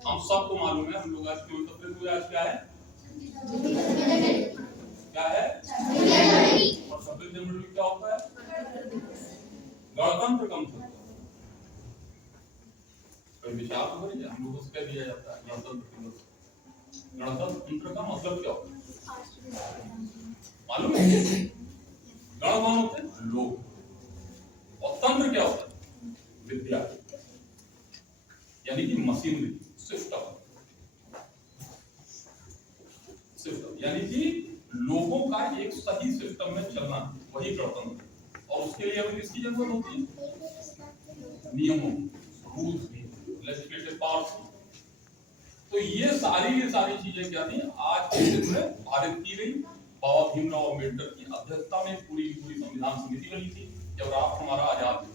हम सबको मालूम है, हम लोग आज क्यों एकत्रित हुए, आज क्या है, क्या है, और 26 जनवरी क्या होता है, गणतंत्र कम होता है। कोई विचार तो करिए, हम लोगों से क्या दिया जाता है गणतंत्र दिवस। गणतंत्र का मतलब क्या होता है मालूम है? गण कौन होते हैं, लोग, और तंत्र क्या होता है, विद्या, यानी कि मशीनरी, सिस्टम, यानी कि लोगों का एक सही सिस्टम में चलना, वही गणतंत्र। और उसके लिए हमें किसकी जरूरत होती है, नियमों, रूल्स, लेजिस्लेटिव पावर्स। तो ये सारी चीजें क्या थी, आज के दिन में पारित की गई। बाबा भीमराव अम्बेडकर की अध्यक्षता में पूरी संविधान समिति बनी थी जब राष्ट्र हमारा आजाद हुआ।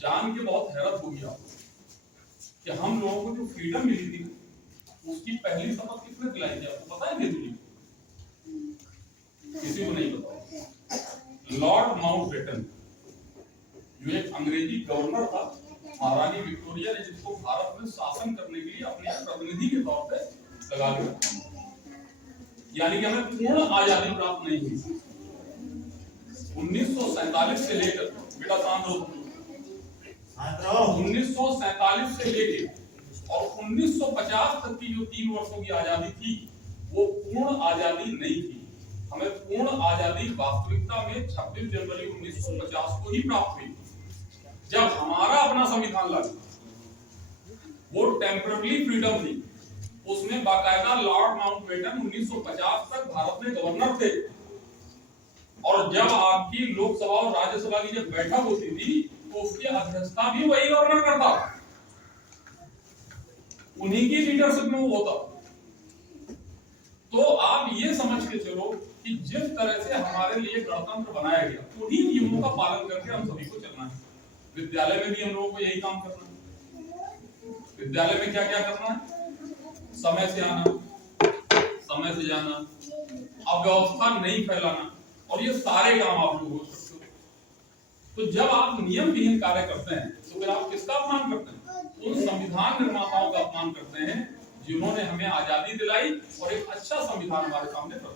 जान के बहुत हैरत होगी आपको कि हम लोगों को जो फ्रीडम मिली थी उसकी पहली शपथ किसने दिलाई थी, आपको पता है नेहरू जी? किसी को नहीं पता। लॉर्ड माउंटबेटन, जो एक अंग्रेजी गवर्नर था, महारानी विक्टोरिया ने जिसको भारत में शासन करने के लिए अपने प्रतिनिधि के तौर पे लगा दिया, यानी कि हमें पूर्ण आजादी प्राप्त नहीं हुई। 1947 से लेकर, बेटा शांत रहो, 1947 से लेकर और 1950 तक की जो 3 वर्षों की आजादी थी वो पूर्ण आजादी नहीं थी। हमें पूर्ण आजादी वास्तविकता में 26 जनवरी 1950 को ही प्राप्त हुई, जब हमारा अपना संविधान लागू। वो टेम्पररी फ्रीडम थी, उसमें बाकायदा लॉर्ड माउंटबेटन 1950 तक भारत में गवर्नर थे, और जब आपकी लोकसभा और राज्यसभा की जब बैठक होती थी तो उसकी अध्यक्षता भी वही गवर्नर करता, उन्हीं की लीडरशिप में वो होता। तो आप ये समझ के चलो कि जिस तरह से हमारे लिए गणतंत्र बनाया गया उन्हीं नियमों का पालन करके हम सभी को चलना है। विद्यालय में भी हम लोगों को यही काम करना है। विद्यालय में क्या क्या करना है, समय से आना, समय से जाना, अव्यवस्था नहीं फैलाना, और ये सारे काम आप लोग हो सकते हो। तो जब आप नियम विहीन कार्य करते हैं तो फिर आप किसका अपमान करते हैं, उन संविधान निर्माताओं का अपमान करते हैं जिन्होंने हमें आजादी दिलाई और एक अच्छा संविधान हमारे सामने रखा।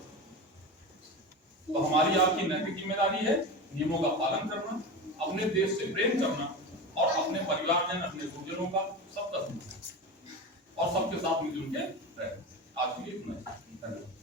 तो हमारी आपकी नैतिक जिम्मेदारी है नियमों का पालन करना, अपने देश से प्रेम करना, और अपने परिवारजन, अपने गुरुजनों का सबका, और सबके साथ मिलजुल के रहना। आज के लिए इतना ही। धन्यवाद।